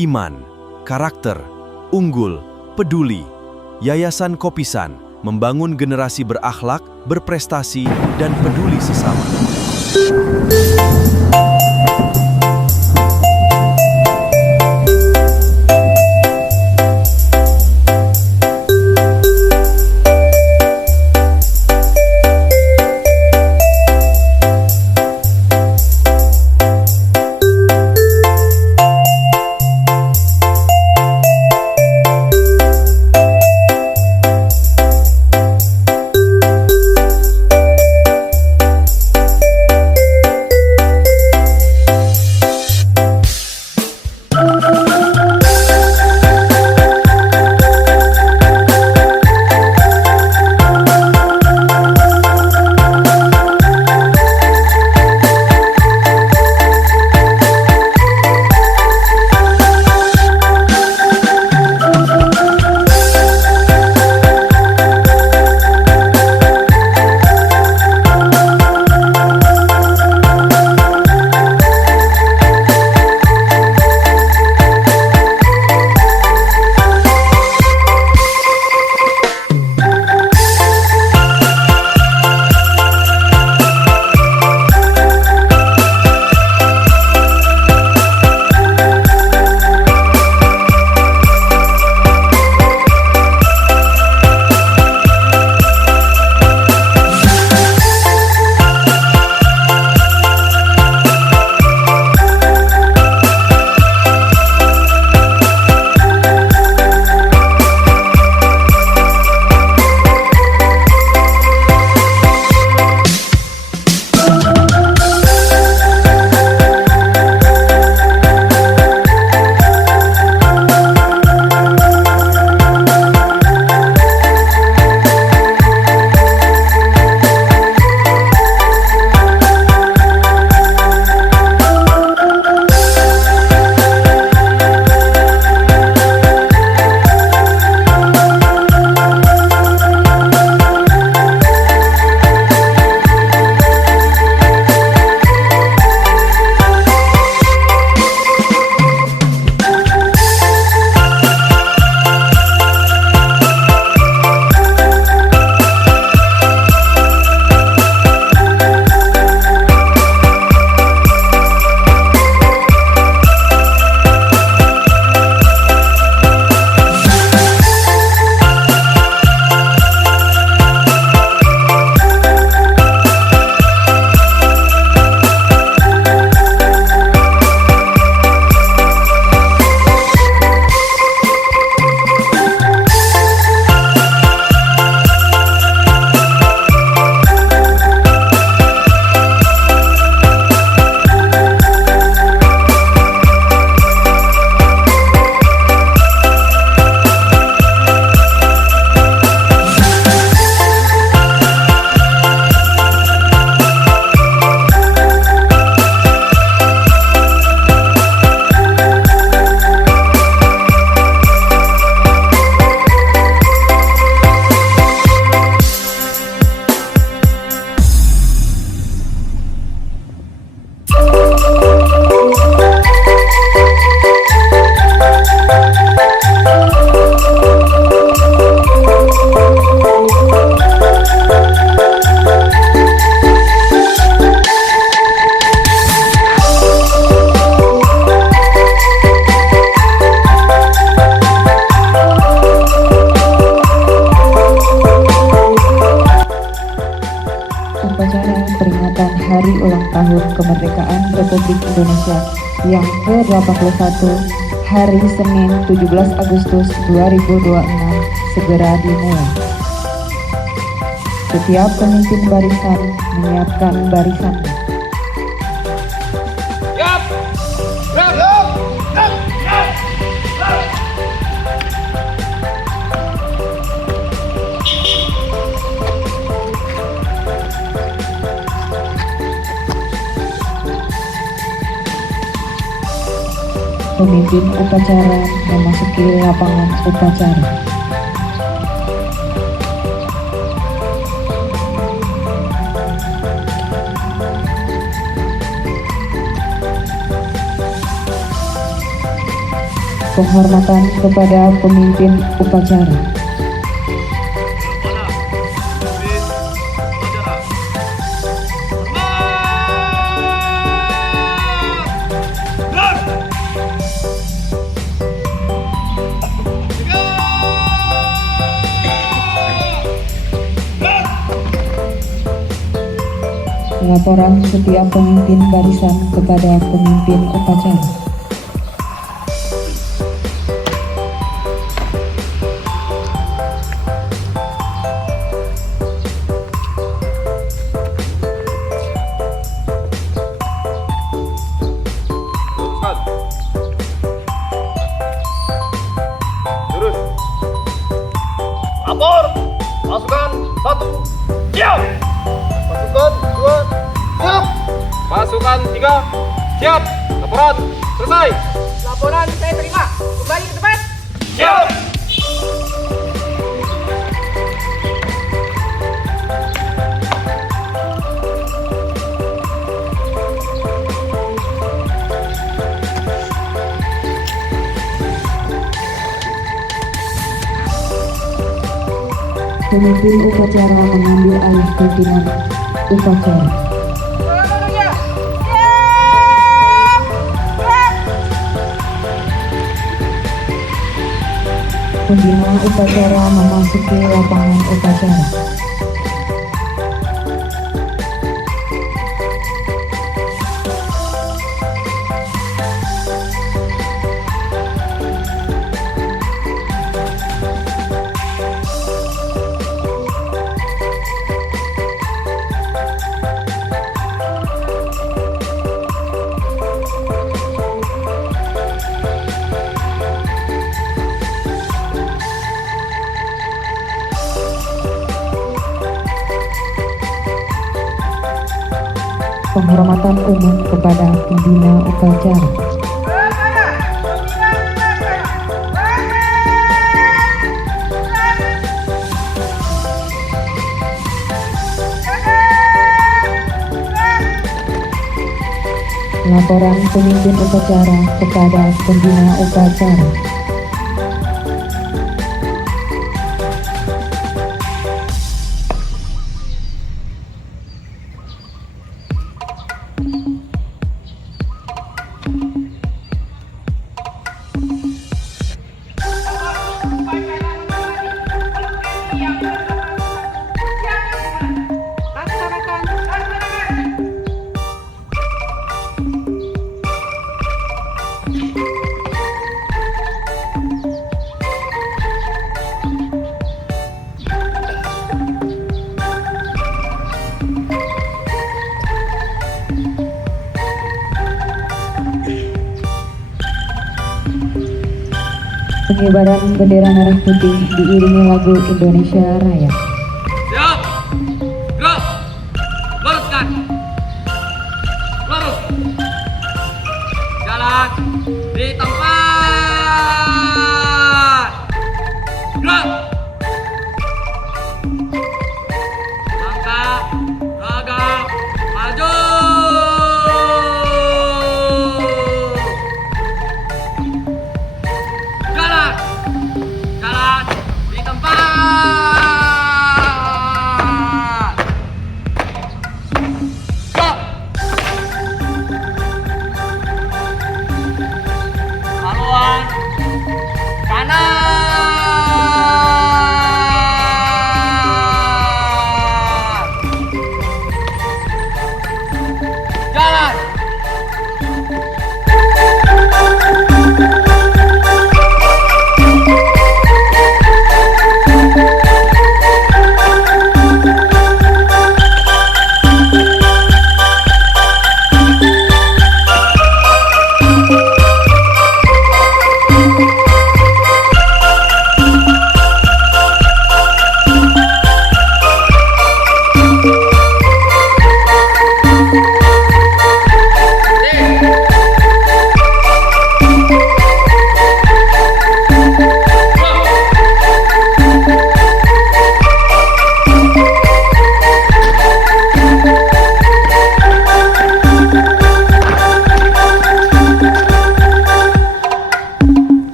iman, karakter, unggul, peduli. Yayasan Kopisan membangun generasi berakhlak, berprestasi, dan peduli sesama. Hari Ulang Tahun Kemerdekaan Republik Indonesia yang ke-81 hari Senin 17 Agustus 2026 segera dimulai. Setiap pemimpin barisan menyiapkan barisannya. Pemimpin upacara memasuki lapangan upacara. Penghormatan kepada pemimpin upacara. Laporan setiap pemimpin barisan kepada pemimpin upacara. Lurus. Lapor. Pasukan 1, siap. Pasukan 2, siap. Pasukan 3, siap. Laporan selesai. Laporan saya terima. Kembali ke tempat. Siap. Pemimpin upacara mengambil alih pimpinan upacara. Semuanya. Siap. Siap. Pembina upacara memasuki lapangan upacara. Penghormatan umum kepada pembina upacara. Laporan pemimpin upacara kepada pembina upacara. Pengibaran bendera merah putih diiringi lagu Indonesia Raya. Siap. Gerak. Luruskan. Lurus. Jalan di tempat. Gerak. Langkah. Tegak. Maju. Jalan. Jalan di tempat.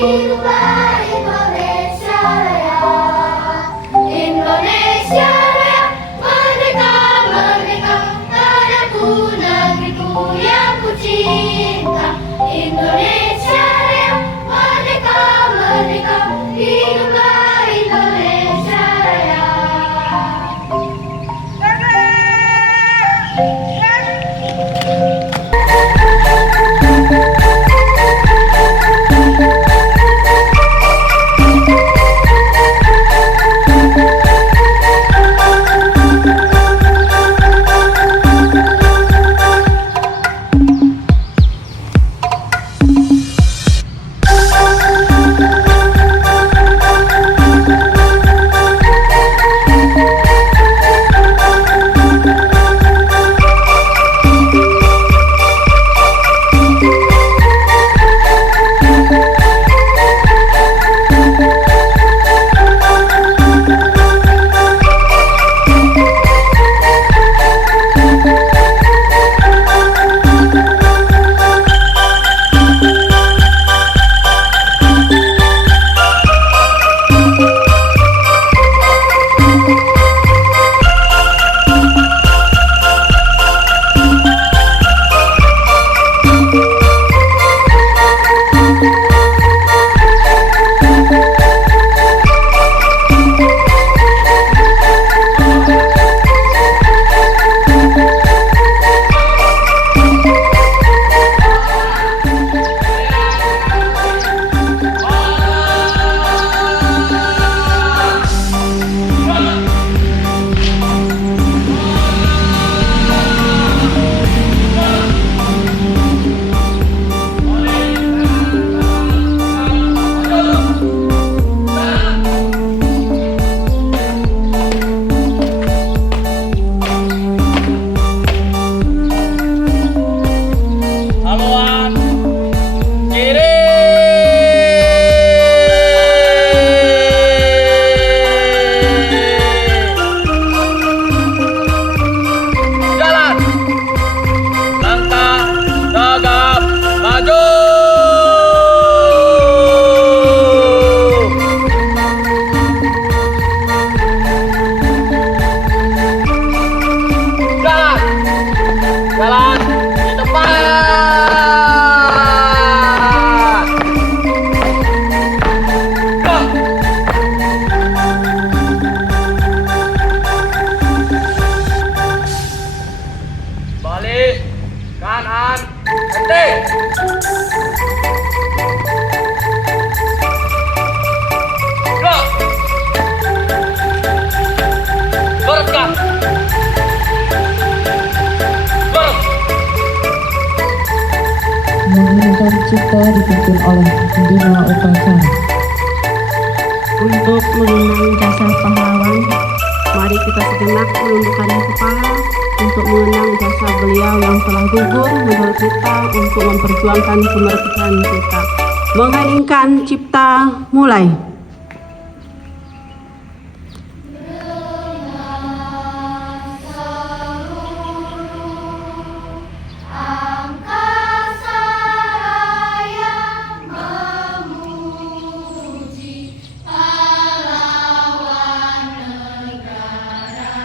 Hiduplah Indonesia Raya, Indonesia Raya, merdeka, merdeka, tanahku, negeriku yang ku cinta. Indonesia Raya, merdeka, merdeka, hiduplah Indonesia Raya. Haluan kiri. Jalan. Langkah tegap maju. Jalan. Jalan di depan. Balik kanan penting. Gerak. Luruskan. Lurus. Menginginkan cipta dipimpin oleh Bima Upacara. Untuk mengenang jasa pahlawan, mari kita sejenak menundukkan kepala untuk mengenang jasa beliau yang telah gugur menurut kita untuk memperjuangkan kemerdekaan kita. Mengheningkan cipta mulai. Angkasa raya memuji pahlawan negara,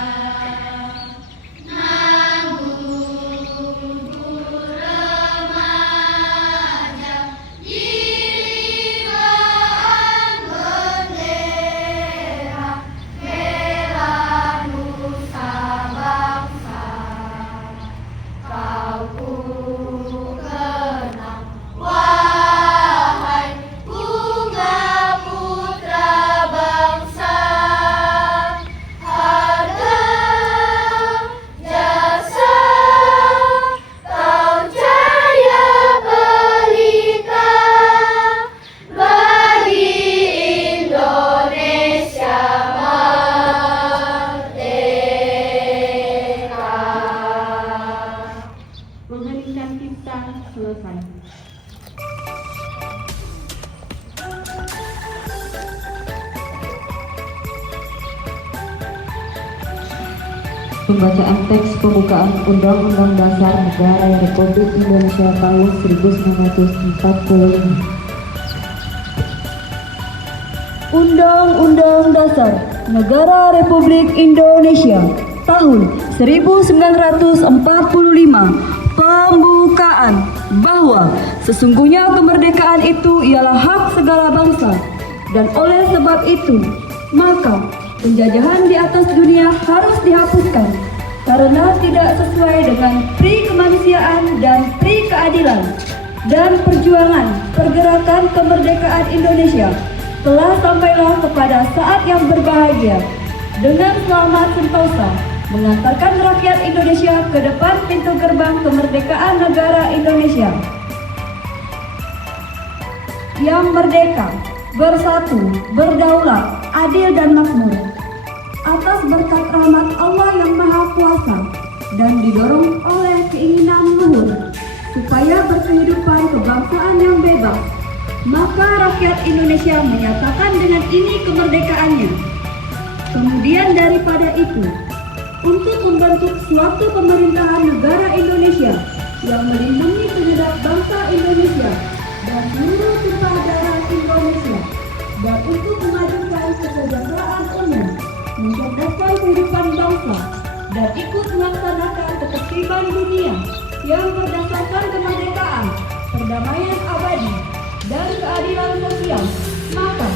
namun remaja giliran bendera bela nusa bangsa. Kau ku kenang, wahai bunga putra bangsa, harga jasa kau jaya berikan bagi Indonesia merdeka. Mengheningkan cipta selesai. Pembacaan teks pembukaan Undang-Undang Dasar Negara Republik Indonesia tahun 1945. Undang-Undang Dasar Negara Republik Indonesia tahun 1945 pembukaan bahwa sesungguhnya kemerdekaan itu ialah hak segala bangsa, dan oleh sebab itu maka penjajahan di atas dunia harus dihapuskan karena tidak sesuai dengan pri kemanusiaan dan pri keadilan, dan perjuangan pergerakan kemerdekaan Indonesia telah sampailah kepada saat yang berbahagia dengan selamat sentosa mengantarkan rakyat Indonesia ke depan pintu gerbang kemerdekaan negara Indonesia yang merdeka, bersatu, berdaulat, adil dan makmur atas berkat rahmat Allah yang Maha Kuasa dan didorong oleh keinginan luhur supaya berkehidupan kebangsaan yang bebas. Maka rakyat Indonesia menyatakan dengan ini kemerdekaannya. Kemudian daripada itu, untuk membentuk suatu pemerintahan negara Indonesia yang melindungi segenap bangsa Indonesia dan seluruh tumpah darah Indonesia, dan untuk memajukan kesejahteraan umum, mencerdaskan kehidupan bangsa, dan ikut melaksanakan ketertiban dunia yang berdasarkan kemerdekaan, perdamaian abadi, dan keadilan sosial, maka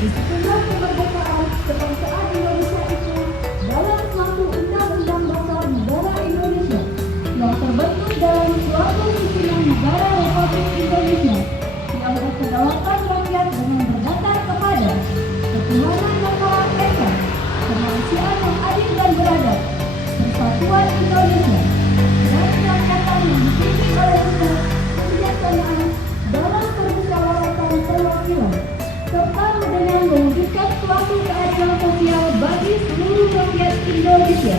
disitulah kemerdekaan kebangsaan Indonesia itu dalam suatu undang-undang dasar negara Indonesia yang terbentuk dalam suatu susunan negara Republik Indonesia yang berkedaulatan rakyat dengan berdasar kepada ketuhanan yang Maha Esa, kemanusiaan yang adil dan beradab, persatuan Indonesia, dan kerakyatan yang dipimpin oleh hukum, kebijaksanaan dalam permusyawaratan perwakilan, serta dengan mewujudkan suatu keadilan sosial bagi seluruh rakyat Indonesia.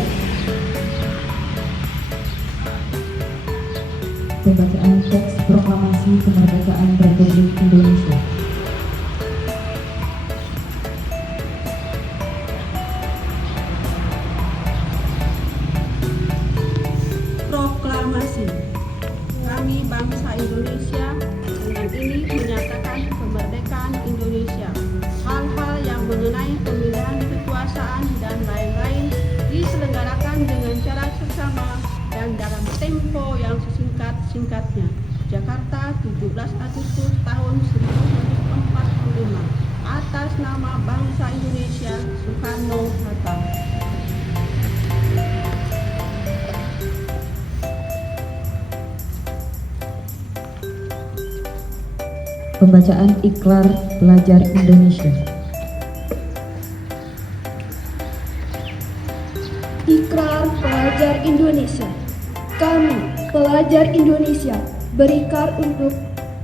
Pembacaan teks proklamasi kemerdekaan Republik Indonesia. Proklamasi. Kami bangsa Indonesia dengan ini menyatakan kemerdekaan Indonesia. Hal-hal yang mengenai pemindahan kekuasaan dan lain-lain diselenggarakan dengan cara seksama dan dalam tempo yang sesingkat-singkatnya. Jakarta, 17 Agustus tahun 1945. Atas nama bangsa Indonesia, Soekarno-Hatta. Pembacaan Ikrar Pelajar Indonesia. Ikrar Pelajar Indonesia. Kami, pelajar Indonesia, berikrar untuk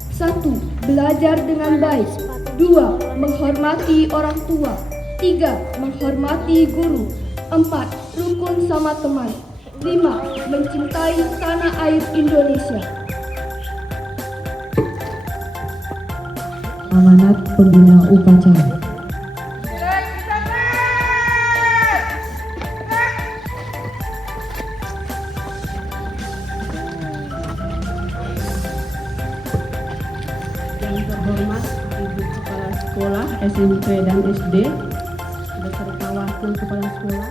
1. Belajar dengan baik. 2. Menghormati orang tua. 3. Menghormati guru. 4. Rukun sama teman. 5. Mencintai tanah air Indonesia. Amanat Pembina Upacara. Yang terhormat Ibu Kepala Sekolah SMP dan SD beserta Wakil Kepala Sekolah,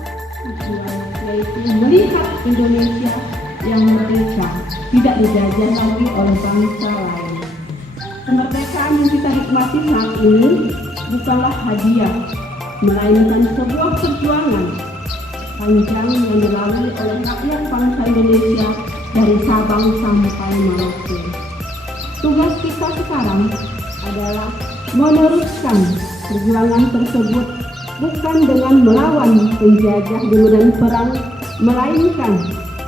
yaitu melihat Indonesia yang merdeka, tidak dijajah lagi oleh bangsa lain. Kemerdekaan yang kita nikmati saat ini bukanlah hadiah, melainkan sebuah perjuangan panjang yang dilalui oleh rakyat bangsa Indonesia dari Sabang sampai Merauke. Tugas kita sekarang adalah meneruskan perjuangan tersebut bukan dengan melawan penjajah di medan perang, melainkan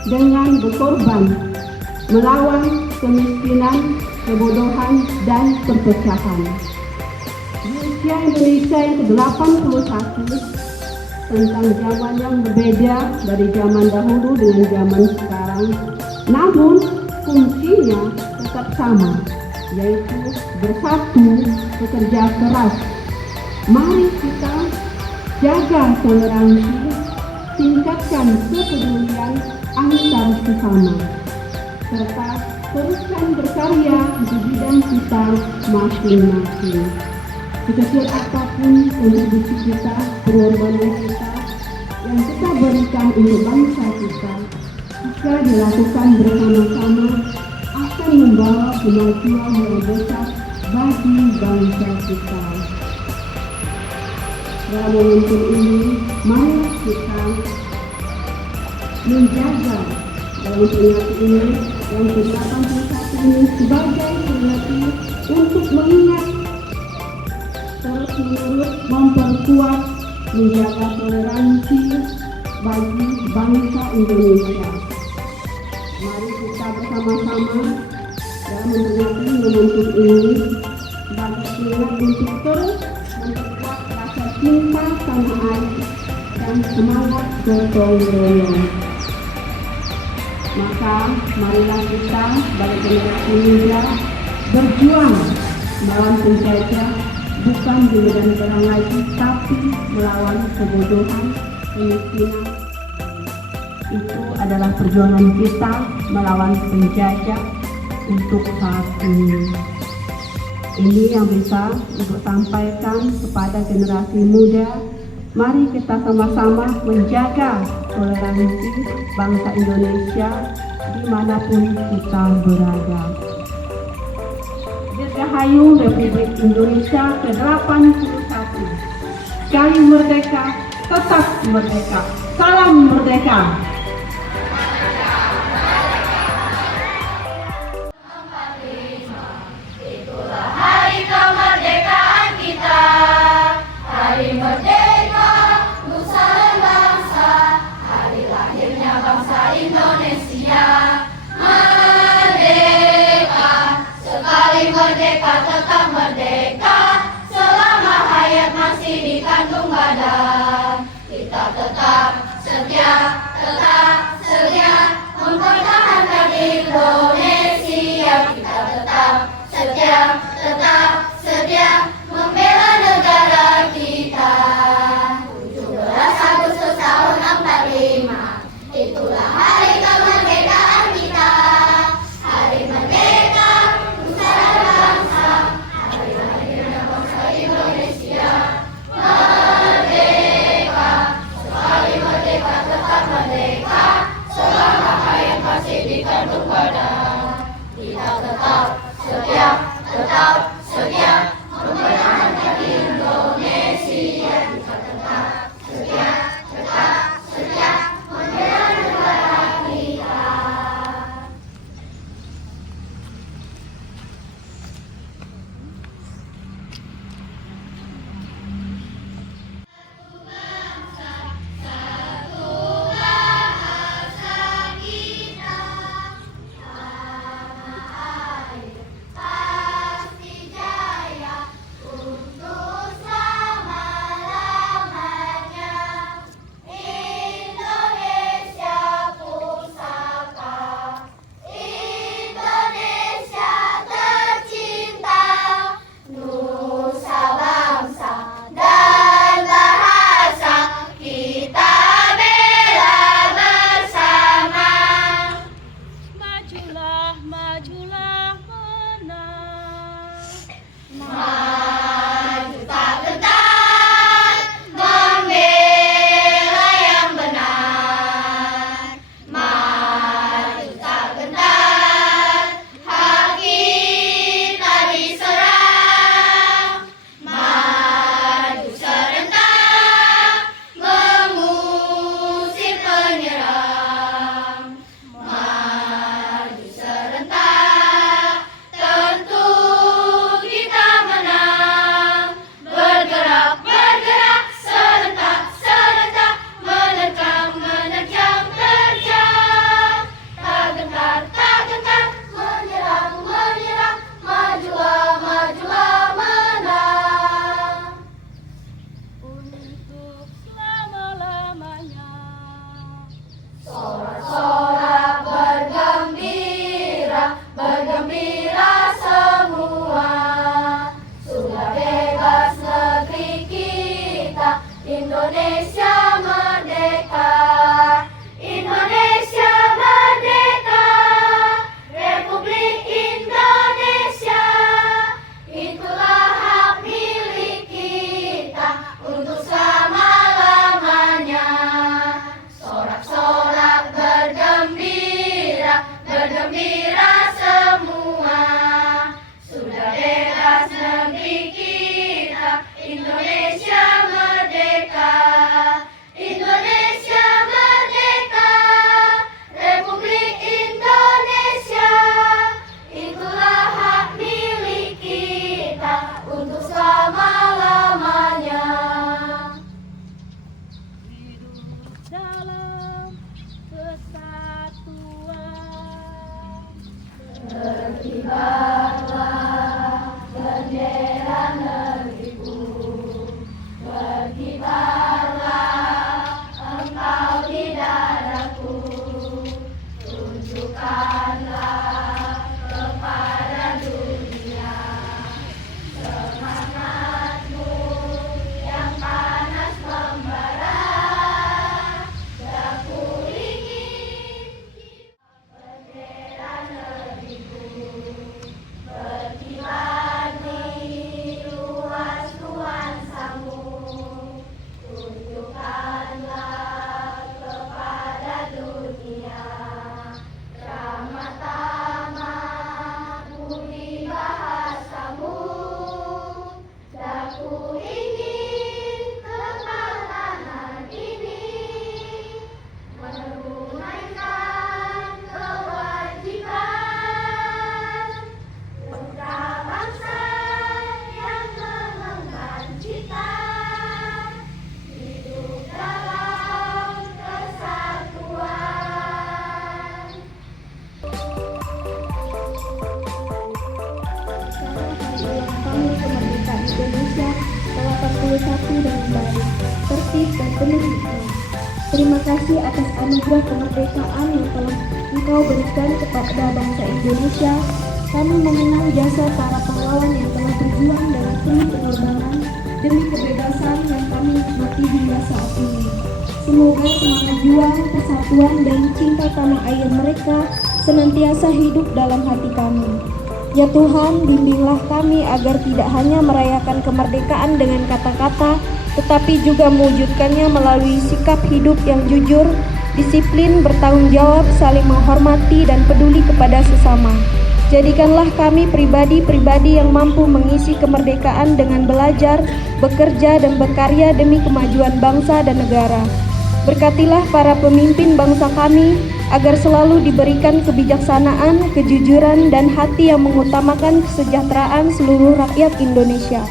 dengan berkorban melawan kemiskinan, kebodohan, dan perpecahan. Di usia Indonesia yang ke-81, tentang zaman yang berbeda dari zaman dahulu dengan zaman sekarang, namun kuncinya tetap sama, yaitu bersatu, bekerja keras. Mari kita jaga toleransi, tingkatkan kepedulian antar sesama, serta teruskan berkarya di bidang kita masing-masing. sekecil apapun kontribusi kita, pengorbanan kita yang kita berikan untuk bangsa kita, jika dilakukan bersama-sama akan membawa kemajuan yang besar bagi bangsa kita. Dalam momentum ini, mari kita menjaga dalam peringatan ini yang ke-81 ini sebagai peringatan untuk mengingat terus-menerus memperkuat menjaga toleransi bagi bangsa Indonesia. Mari kita bersama-sama dalam memperingati momentum ini sebagai pengingat untuk terus memperkuat rasa cinta tanah air dan semangat gotong royong. Maka marilah kita sebagai generasi muda berjuang melawan penjajah, bukan di medan perang lagi, tapi melawan kebodohan, kemiskinan. Itu adalah perjuangan kita melawan penjajah untuk saat ini. Ini yang bisa untuk sampaikan kepada generasi muda. Mari kita sama-sama menjaga toleransi bangsa Indonesia dimanapun kita berada. Dirgahayu Republik Indonesia ke-81. Sekali merdeka, tetap merdeka. Salam merdeka! Itulah hari kemerdekaan kita, hari merdeka nusa dan bangsa, hari lahirnya bangsa Indonesia. Merdeka, sekali merdeka tetap merdeka, selama hayat masih dikandung badan. Kita tetap setia mempertahankan Indonesia. Kita tetap setia membela negara kita. 17 Agustus tahun 45, itulah hari kemerdekaan kita. Hari merdeka, nusa dan bangsa, hari lahirnya bangsa Indonesia. Merdeka, sekali merdeka tetap merdeka, selama hayat masih dikandung badan. Kita tetap setia mempertahankan Indonesia. Kita tetap setia membela negara kita. Satu bahasa kita, tanah air pasti jaya. bersatu dengan baik, tertib dan penuh hikmah. Terima kasih atas anugerah kemerdekaan yang telah Engkau berikan kepada bangsa Indonesia. Kami mengenang jasa para pahlawan yang telah berjuang dengan penuh pengorbanan demi kebebasan yang kami nikmati hingga saat ini. Semoga semangat juang, persatuan, dan cinta tanah air mereka senantiasa hidup dalam hati kami. Ya Tuhan, bimbinglah kami agar tidak hanya merayakan kemerdekaan dengan kata-kata, tetapi juga mewujudkannya melalui sikap hidup yang jujur, disiplin, bertanggung jawab, saling menghormati, dan peduli kepada sesama. Jadikanlah kami pribadi-pribadi yang mampu mengisi kemerdekaan dengan belajar, bekerja, dan berkarya demi kemajuan bangsa dan negara. Berkatilah para pemimpin bangsa kami agar selalu diberikan kebijaksanaan, kejujuran, dan hati yang mengutamakan kesejahteraan seluruh rakyat Indonesia.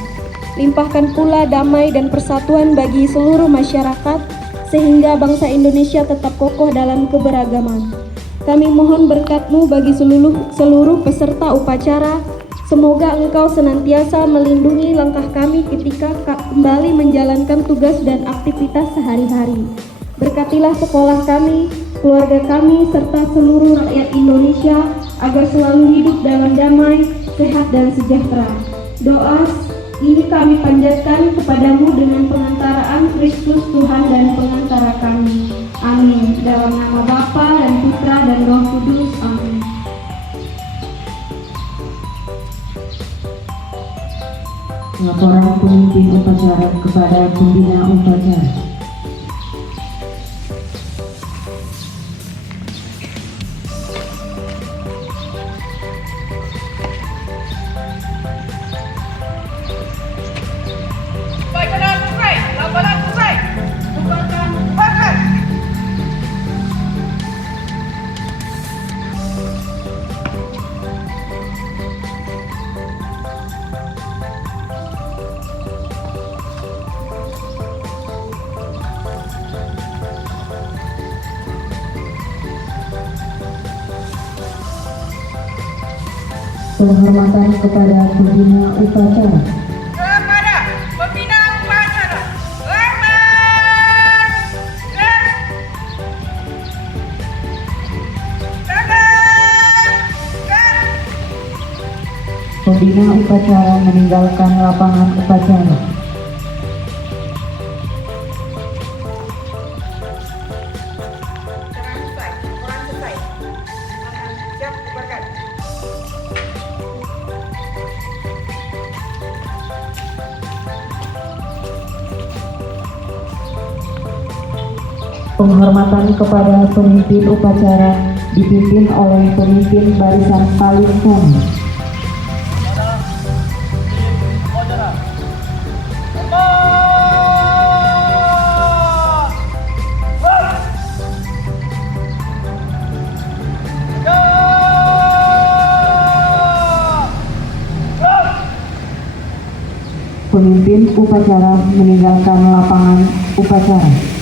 Limpahkan pula damai dan persatuan bagi seluruh masyarakat, sehingga bangsa Indonesia tetap kokoh dalam keberagaman. Kami mohon berkat-Mu bagi seluruh peserta upacara. Semoga Engkau senantiasa melindungi langkah kami ketika kembali menjalankan tugas dan aktivitas sehari-hari. Berkatilah sekolah kami, keluarga kami, serta seluruh rakyat Indonesia agar selalu hidup dalam damai, sehat, dan sejahtera. Doa ini kami panjatkan kepadamu dengan pengantaraan Kristus Tuhan dan pengantara kami. Amin. Dalam nama Bapa dan Putra dan Roh Kudus. Amin. Laporan pemimpin upacara kepada pembina upacara. Baik, kanan selesai. Laporan selesai. Bubarkan. Bubarkan. Penghormatan kepada pembina upacara. Kepada pembina upacara. Selamat. Pembina upacara meninggalkan lapangan upacara. Selesai. Laporan selesai. Siap, bubarkan. Penghormatan kepada pemimpin upacara dipimpin oleh pemimpin barisan paling kanan. Pemimpin upacara meninggalkan lapangan upacara.